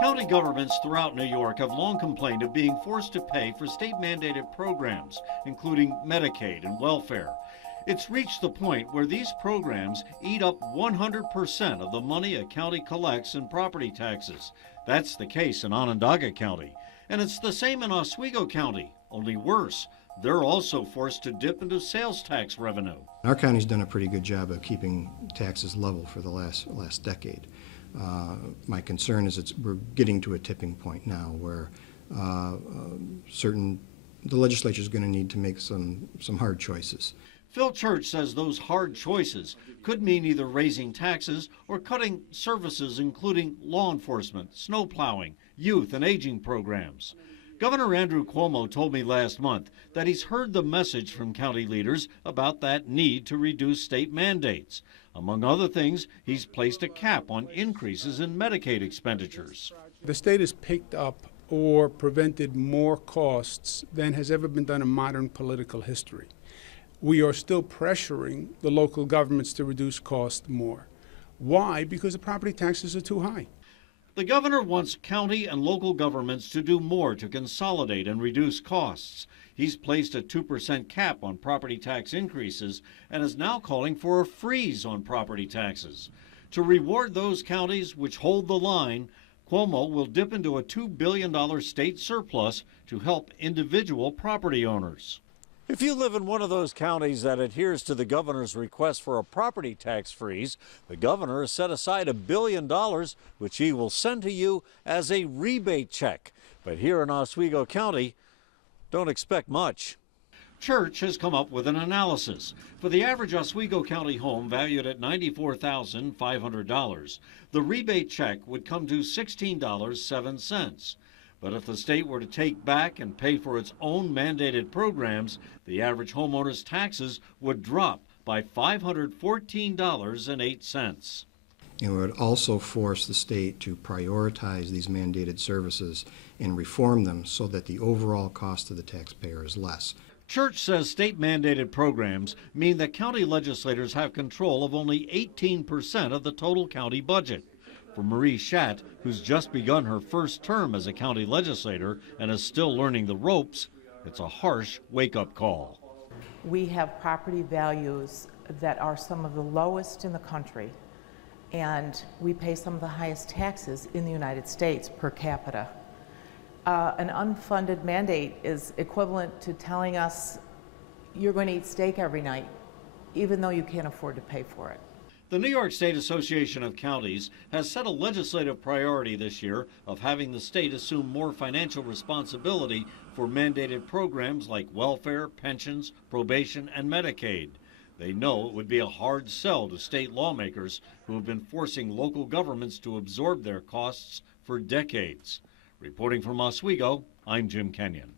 County governments throughout New York have long complained of being forced to pay for state-mandated programs, including Medicaid and welfare. It's reached the point where these programs eat up 100% of the money a county collects in property taxes. That's the case in Onondaga County. And it's the same in Oswego County, only worse. They're also forced to dip into sales tax revenue. Our county's done a pretty good job of keeping taxes level for the last decade. My concern is we're getting to a tipping point now where the legislature is going to need to make some hard choices. Phil Church says those hard choices could mean either raising taxes or cutting services including law enforcement, snow plowing, youth and aging programs. Governor Andrew Cuomo told me last month that he's heard the message from county leaders about that need to reduce state mandates. Among other things, he's placed a cap on increases in Medicaid expenditures. The state has picked up or prevented more costs than has ever been done in modern political history. We are still pressuring the local governments to reduce costs more. Why? Because the property taxes are too high. The governor wants county and local governments to do more to consolidate and reduce costs. He's placed a 2% cap on property tax increases and is now calling for a freeze on property taxes. To reward those counties which hold the line, Cuomo will dip into a $2 billion state surplus to help individual property owners. If you live in one of those counties that adheres to the governor's request for a property tax freeze, the governor has set aside $1 billion, which he will send to you as a rebate check. But here in Oswego County, don't expect much. Church has come up with an analysis. For the average Oswego County home valued at $94,500, the rebate check would come to $16.07. But if the state were to take back and pay for its own mandated programs, the average homeowner's taxes would drop by $514.08. It would also force the state to prioritize these mandated services and reform them so that the overall cost to the taxpayer is less. Church says state-mandated programs mean that county legislators have control of only 18% of the total county budget. For Marie Schatt, who's just begun her first term as a county legislator and is still learning the ropes, it's a harsh wake-up call. We have property values that are some of the lowest in the country, and we pay some of the highest taxes in the United States per capita. An unfunded mandate is equivalent to telling us you're going to eat steak every night, even though you can't afford to pay for it. The New York State Association of Counties has set a legislative priority this year of having the state assume more financial responsibility for mandated programs like welfare, pensions, probation, and Medicaid. They know it would be a hard sell to state lawmakers who have been forcing local governments to absorb their costs for decades. Reporting from Oswego, I'm Jim Kenyon.